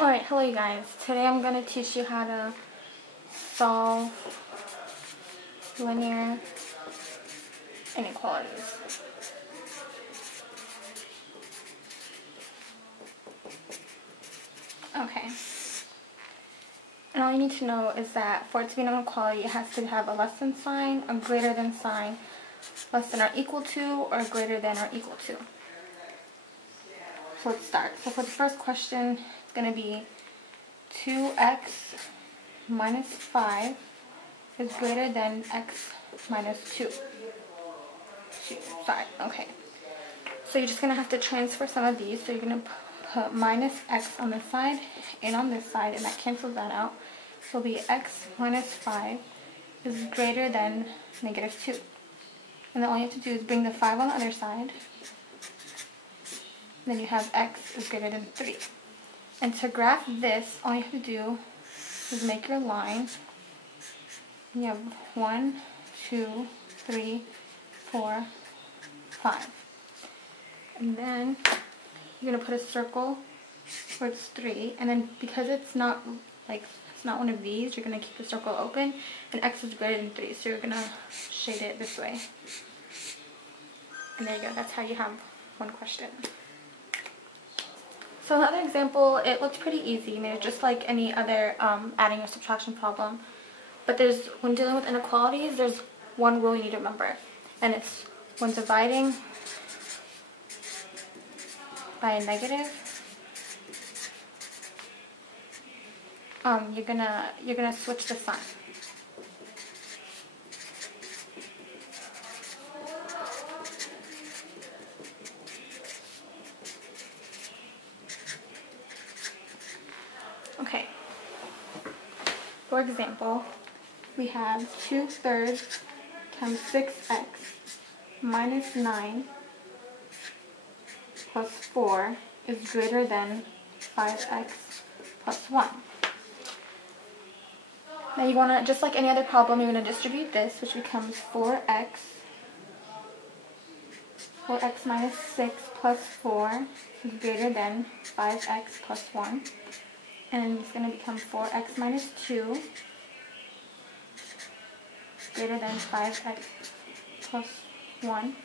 Alright, hello you guys. Today I'm going to teach you how to solve linear inequalities. Okay. And all you need to know is that for it to be an inequality, it has to have a less than sign, a greater than sign, less than or equal to, or greater than or equal to. So let's start. So for the first question, it's going to be 2x minus 5 is greater than x minus 2. Sorry, okay. So you're just going to have to transfer some of these. So you're going to put minus x on this side and on this side, and that cancels that out. So it'll be x minus 5 is greater than negative 2. And then all you have to do is bring the 5 on the other side. Then you have x is greater than 3. And to graph this, all you have to do is make your line. You have 1, 2, 3, 4, 5. And then you're going to put a circle where it's 3. And then because it's not one of these, you're going to keep the circle open. And x is greater than 3. So you're going to shade it this way. And there you go. That's how you have one question. So another example, it looks pretty easy. I mean, it's just like any other adding or subtraction problem. But when dealing with inequalities, there's one rule you need to remember. And it's when dividing by a negative, you're gonna switch the sign. Okay. For example, we have 2/3 times 6x minus 9 plus 4 is greater than 5x plus 1. Now you want to, just like any other problem, you're going to distribute this, which becomes 4x minus 6 plus 4 is greater than 5x plus 1. And it's going to become 4x minus 2 greater than 5x plus 1.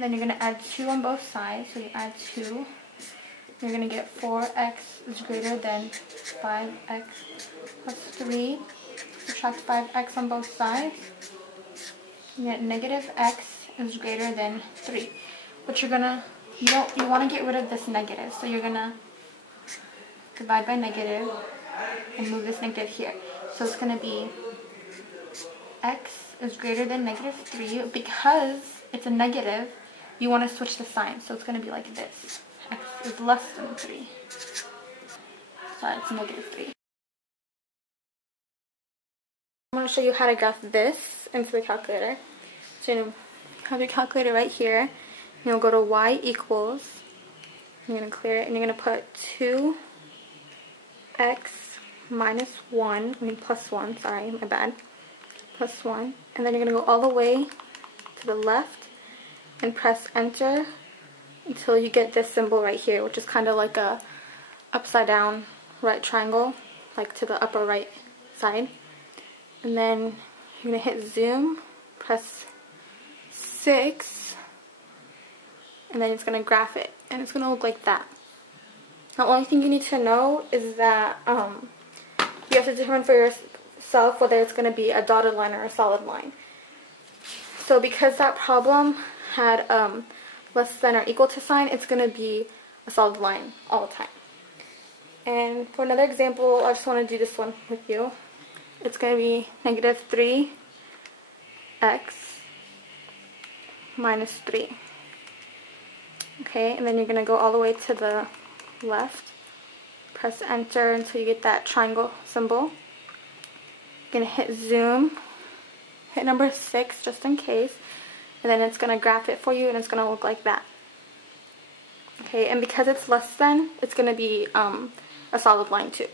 Then you're going to add 2 on both sides, so you add 2. You're going to get 4x is greater than 5x plus 3. Subtract 5x on both sides. You get negative x is greater than 3. But you want to get rid of this negative, so you're going to divide by negative and move this negative here. So it's going to be x is greater than negative 3. Because it's a negative, you want to switch the sign. So it's going to be like this. X is less than 3. Sorry, it's negative 3. I'm going to show you how to graph this into the calculator. So you have your calculator right here. You'll go to y equals. You're going to clear it, and you're going to put 2x minus 1, plus 1, sorry, my bad, plus 1. And then you're going to go all the way to the left and press enter until you get this symbol right here, which is kind of like a upside down right triangle, like to the upper right side. And then you're going to hit zoom, press 6, and then it's going to graph it. And it's going to look like that. The only thing you need to know is that you have to determine for yourself whether it's going to be a dotted line or a solid line. So because that problem had less than or equal to sign, it's going to be a solid line all the time. And for another example, I just want to do this one with you. It's going to be negative 3x minus 3. Okay, and then you're going to go all the way to the left. Press enter until you get that triangle symbol. You're going to hit zoom. Hit number 6 just in case. And then it's going to graph it for you, and it's going to look like that. Okay, and because it's less than, it's going to be a solid line too.